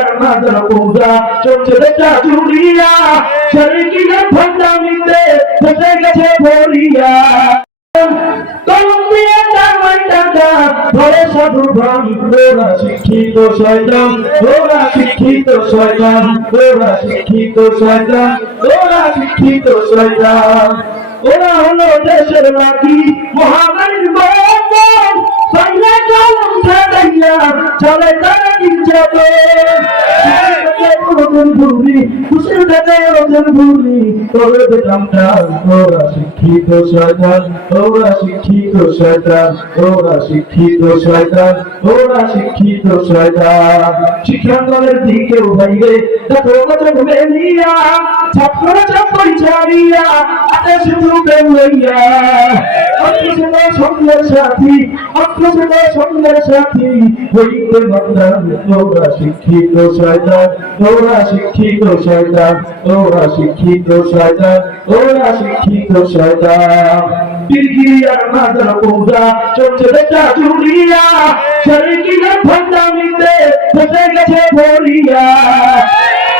আর mother পূজা চলছে দেশটা জুড়িয়া, শরীরের ভণ্ডামিতে ফেসে গেছে ভরিয়া। কলম দিয়ে টাকায় টাকা ধরে সাধু ভান, ওরা শিক্ষিত শয়তান, ওরা শিক্ষিত শয়তান, ওরা শিক্ষিত শয়তান, ওরা শিক্ষিত শয়তান। ওরা হলো দেশের নাকি মহামারীর বন্ধন, সাইলে কলম ছাড়াইয়া চলে তারা নির্যাতন। ওদের ভুলি খুশির দেবে ওদের ভুলি, তোরে বেদামটা ওরা শিক্ষিত শয়তান, ওরা শিক্ষিত শয়তান, ওরা শিক্ষিত শয়তান, ওরা শিক্ষিত শয়তান। শিক্ষাঙ্গনের দিকেও ভাইবে দেখো কত মেলিয়া, ছাত্ররা চাকরি ছাড়িয়া আতে শুধু প্রেম লইয়া। অপ্রসিত সঙ্গের সাথী, অপ্রসিত সঙ্গের সাথী হইতে বান্দার, ওরা শিক্ষিত শয়তান, ওরা শিক্ষিত শয়তান, ওরা শিক্ষিত শয়তান, ওরা শিক্ষিত শয়তান। আর মাদার পূজা চলছে দেশটা জুড়িয়া, শরীরের ভণ্ডামিতে ফেসে গেছে ভরিয়া।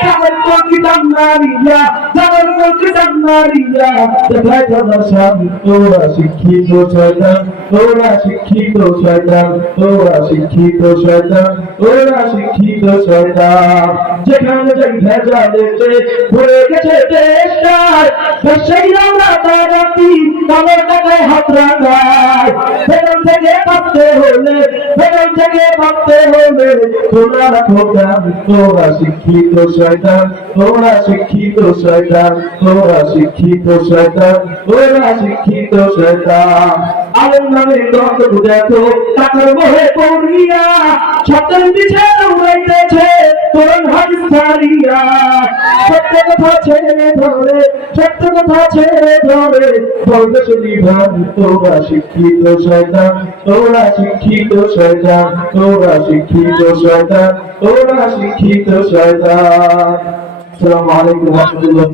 যাদের প্রকৃতাম নারীরা, যাদের প্রকৃতাম নারীরা দেখায় তাদের স্বামী, ওরা শিক্ষিত শয়তান, ওরা শিক্ষিত শয়তান, ওরা শিক্ষিত শয়তান, ওরা শিক্ষিত শয়তান। যেখানে যাই ভেজা দেখতে ভরে গেছে দেশটায়, ব্যবসায়ীরা রাতারাতি কালো টাকায় হাত রাখায়। বেতন থেকে ভাবতে হলে, বেতন থেকে ভাবতে হলে খোলা রাখো কান, ওরা শিক্ষিত শয়তান, ওরা শিক্ষিত শয়তান, ওরা শিক্ষিত শয়তান, ওরা শিক্ষিত শয়তান। আলেম নামে দ্বন্দ্ব দেখো টাকার মোহে পড়িয়া, সত্যের পিছে দৌড়াইতেছে কোরআন হাদিস ছাড়িয়া। সত্য কথা ছেড়ে ধরে, সত্য কথা ছেড়ে ধরে বলবে শুনি ভান, ওরা শিক্ষিত শয়তান, ওরা শিক্ষিত শয়তান, ওরা শিক্ষিত শয়তান, ওরা শিক্ষিত শয়তান। আসসালামু আলাইকুম ওয়া রাহমাতুল্লাহ।